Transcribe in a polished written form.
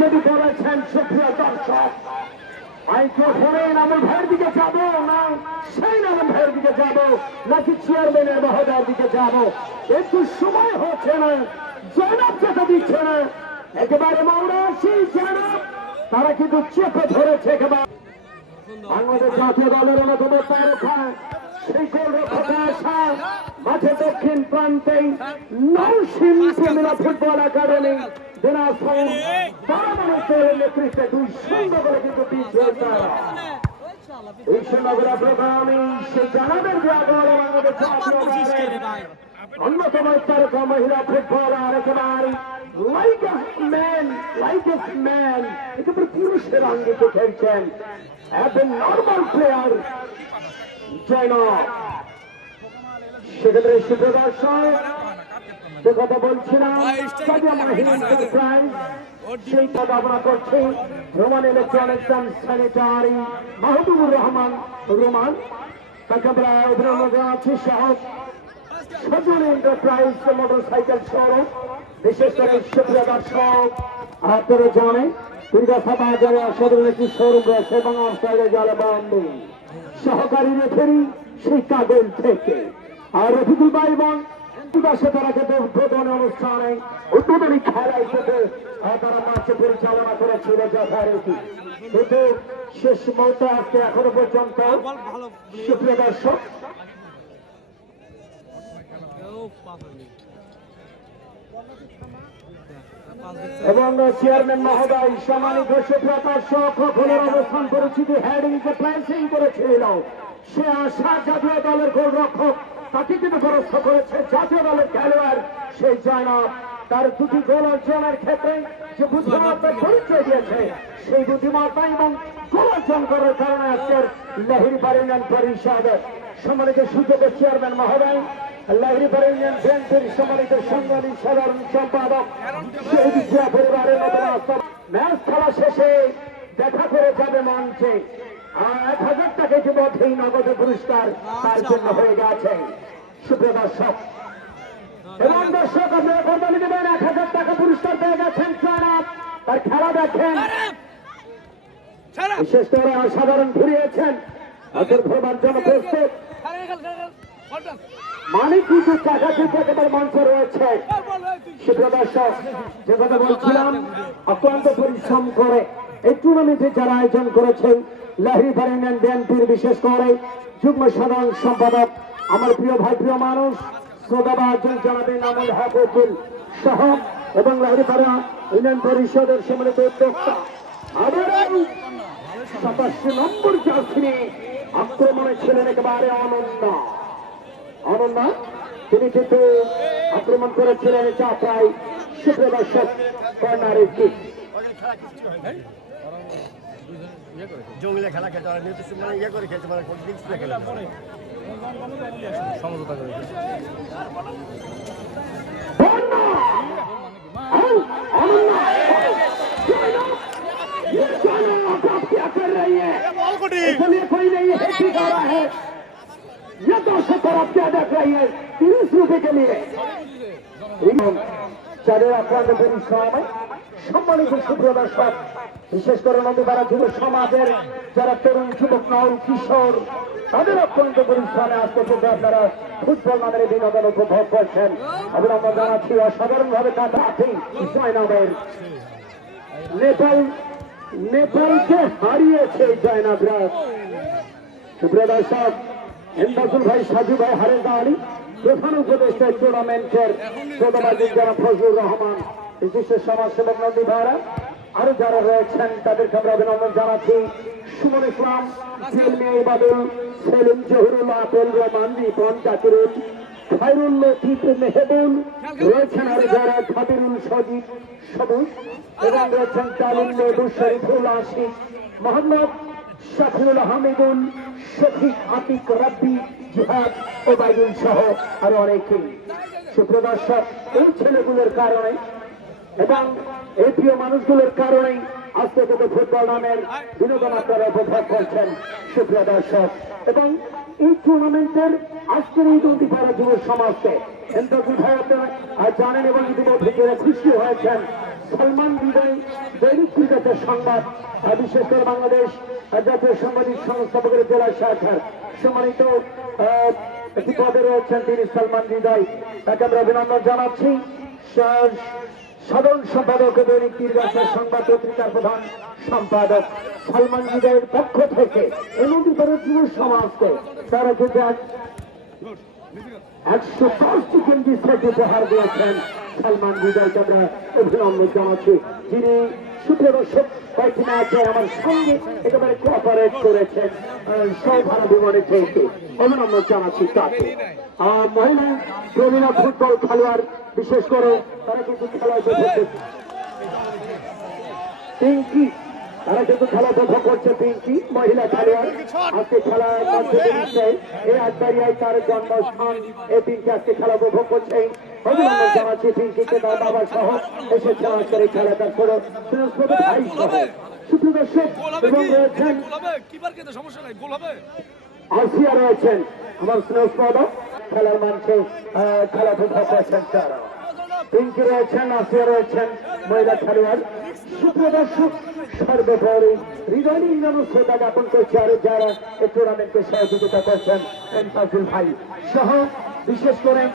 যদি বলেছেন সুপ্রিয় দর্শক, মাইক্রোফোনে নামুল ভাইয়ের দিকে যাব না সেই নামুল ভাইয়ের দিকে যাব নাকি চেয়ারম্যানের মহোদয়ের দিকে যাব, একটু সময় হচ্ছে না, জয়নাব যেতে দিচ্ছে না, একেবারে মৌরাশি জয়নাব তারা কিন্তু চেপে ধরেছে একেবারে বাংলাদেশ জাতীয় দলের অন্যতম তারকা সেই গোলরক্ষকে আসা মাঠে দক্ষিণ প্রান্তে নৌসিম প্রমিলা ফুটবল একাডেমি দিনাজপুর পারমাণবিকের নেতৃত্বে 2-0 করে কিন্তু বিজয় তারা এই সুন্দর প্রোগ্রামে সেই জানাবেন যে আবার বাংলাদেশ জাতীয় দলের অন্যতম তারকা মহিলা ফুটবলার একেবারে লাইক এ ম্যান একেবারে পুরুষের আঙ্গিকে খেলছেন নর্মাল প্লেয়ার জয়নাব। সেক্ষেত্রে সুপ্রদর্শক যে কথা বলছিলাম সেই পদাবনা করছে Roman electronics and sanitary Mahbubur Rahman Roman, তাকে আমরা অভিনন্দন জানাচ্ছি সহ সজল এন্টারপ্রাইজ মোটরসাইকেল শোরুম। বিশেষ করে সুপ্রিয় দর্শক আপনারা জানেন দুর্গাসা বাজারে সদর একটি শোরুম রয়েছে এবং আমসাইডে জলে বন্ধু সহকারী রেফারি সেই কাগজ থেকে আর রফিকুল ভাই এবং তারাকে উদ্বোধনী অনুষ্ঠানে উদ্বোধনী খেলায় থেকে তারা মাঠে পরিচালনা করেছিল যথারীতি, কিন্তু শেষ মুহূর্তে আজকে এখনো পর্যন্ত সুপ্রিয় দর্শক এবং চেয়ারম্যান মহোদয় সম্মানিত সুপ্রিয় দর্শক গোলের অবস্থান পরিচিতি হেডিং যে প্ল্যান্সিং করেছিল সে আশা জাতীয় দলের গোলরক্ষক তাকে কিন্তু পরাস্ত করেছে জাতীয় দলের খেলোয়াড় সেই জয়নাব। তার দুটি গোল অর্জনের ক্ষেত্রে যে বুদ্ধিমত্তার পরিচয় দিয়েছে সেই বুদ্ধিমত্তা এবং গোল অর্জন করার কারণে আজকের লাহিড়ীপাড়া ইউনিয়ন পরিষদের সম্মানিত সুযোগের চেয়ারম্যান মহোদয়, লাহিড়ীপাড়া ইউনিয়ন বিএনপির সম্মানিত সংগ্রামী সাধারণ সম্পাদক শহীদ জিয়া পরিবারের নতুন ম্যাচ খেলা শেষে দেখা করে যাবে মঞ্চে 1000 টাকা ইতিমধ্যেই নগদ পুরস্কার তার জন্য হয়ে গেছে। সুপ্রিয় দর্শক এবং দর্শক আপনারা কোরবানি দেবেন 1000 টাকা পুরস্কার পেয়ে গেছেন জয়নাব, তার খেলা দেখেন বিশেষ করে অসাধারণ ঘুরিয়েছেন আজকের ভোরবার জন্য প্রস্তুত মানিক কিন্তু টাকা থেকে একেবারে মঞ্চে রয়েছে। সুপ্রিয় দর্শক যে কথা বলছিলাম অক্লান্ত পরিশ্রম করে এই টুর্নামেন্টে যারা আয়োজন করেছেন লাহিড়ীপাড়া ইউনিয়ন বিএনপির বিশেষ করে যুগ্ম সাধারণ সম্পাদক আমার প্রিয় ভাই প্রিয় মানুষ শ্রোতাভাজন জানাবেন আমল হক উকিল সহ এবং লাহিড়ীপাড়া ইউনিয়ন পরিষদের সম্মানিত উদ্যোক্তা আবারও 87 নম্বর জার্সি আক্রমণে ছিলেন একেবারে অনন্যা তিনি কিন্তু আক্রমণ করেছিলেন চাপাই। সুপ্রিয় দর্শক কর্নারের কিক জঙ্গলে খেলা খেতে পারে মানে ইয়ে করে খেলতে পারে সমঝোতা করে कोई नहीं है ठीक आ रहा है ये दर्शक आप क्या देख रही है 30 रुपए के लिए চাঁদের আক্রান্ত পরিশ্রমে সম্মানিত সুপ্রিয় দর্শক বিশেষ করে নদীপাড়া যুব সমাজের যারা তরুণ যুবক নৌ কিশোর তাদের অত্যন্ত পরিশ্রমে আজকে কিন্তু আপনারা ফুটবল নামের বিনোদন উপভোগ করছেন। অভিনন্দন জানাচ্ছি অসাধারণ ভাবে কাটাতে ইসমাইল নামের নেপালকে হারিয়েছে জয়নাবরা। সুপ্রিয় দর্শক এমদাসুল ভাই সাজু ভাই হারেদা আলী প্রধান উপদেষ্টা টুর্নামেন্টের প্রধানমন্ত্রী যারা ফজলুর রহমান বিশিষ্ট সমাজসেবক নদী ভাড়া আরো যারা রয়েছেন তাদেরকে আমরা অভিনন্দন জানাচ্ছি। সুমন ইসলাম ইবাদুল সেলিম জহুরুল্লাহ আবেল রহমান রিপন জাকিরুল খায়রুল লতিফ মেহবুল রয়েছেন আরো যারা খাবিরুল সজিব সবুজ এবং রয়েছেন তালিম মেহবু শরীফুল আশিক মোহাম্মদ শাকিরুল হামিদুল শফিক আতিক রাব্বি জিহাদ ওবায়দুল সহ আরো অনেকেই। সুপ্রিয় দর্শক এই ছেলেগুলোর কারণে এবং এই প্রিয় মানুষগুলোর কারণেই আজকে কিন্তু ফুটবল নামের বিনোদন আপনারা উপভোগ করছেন। সুপ্রিয় দর্শক এবং এই টুর্নামেন্টের আজকের এই নদীপাড়া যুব সমাজকে জানেন এবং ইতিমধ্যে খুশি হয়েছেন সালমান বিজয় দৈনিক ক্রিকেটের সংবাদ বিশেষ করে বাংলাদেশ জাতীয় সাংবাদিক সংস্থাপকের জেলা শাখার সম্মানিত একটি পদে রয়েছেন তিনি সালমান হৃদয়, তাকে আমরা অভিনন্দন জানাচ্ছি। সাধারণ সম্পাদক দৈনিক তীরগাছার সংবাদ পত্রিকার প্রধান সম্পাদক সালমান হৃদয়ের পক্ষ থেকে এমনভাবে যুব সমাজকে তারা কিন্তু 110টি কেন্দ্রী সেট উপহার দিয়েছেন সালমান হৃদয়কে আমরা অভিনন্দন জানাচ্ছি, যিনি সুপ্রিয় দর্শক কয়েকটি ম্যাচে আমার সঙ্গে একেবারে কোঅপারেট করেছেন সৌভারা বিমানে থেকে অভিনন্দন জানাচ্ছি তাকে। মহিলা প্রবীণা ফুটবল খেলোয়াড় বিশেষ করে তারা কিন্তু খেলায় পিঙ্কি, তারা কিন্তু খেলা উপভোগ করছে। পিঙ্কি মহিলা খেলোয়াড় আজকে খেলার মধ্যে এই আটবাড়িয়ায় তার জন্মস্থান, এই পিঙ্কি আজকে খেলা উপভোগ করছে। অভিনন্দন জানাচ্ছি পিঙ্কিকে, তার বাবা সহ এসেছে আজকের এই খেলাটার করে ভাই সহ সুপ্রিয় দর্শক এবং রয়েছেন আসিয়া রয়েছেন আমার স্নেহস্পদ খেলার মঞ্চে খেলা উপভোগ করছেন তারা। পিঙ্কি রয়েছেন, আসিয়া রয়েছেন মহিলা খেলোয়াড়। সুপ্রিয় দর্শক সর্বোপরি হৃদয় শ্রদ্ধা জ্ঞাপন করছে আর যারা এই টুর্নামেন্টকে সহযোগিতা করছেন ভাই সহ বিশেষ করে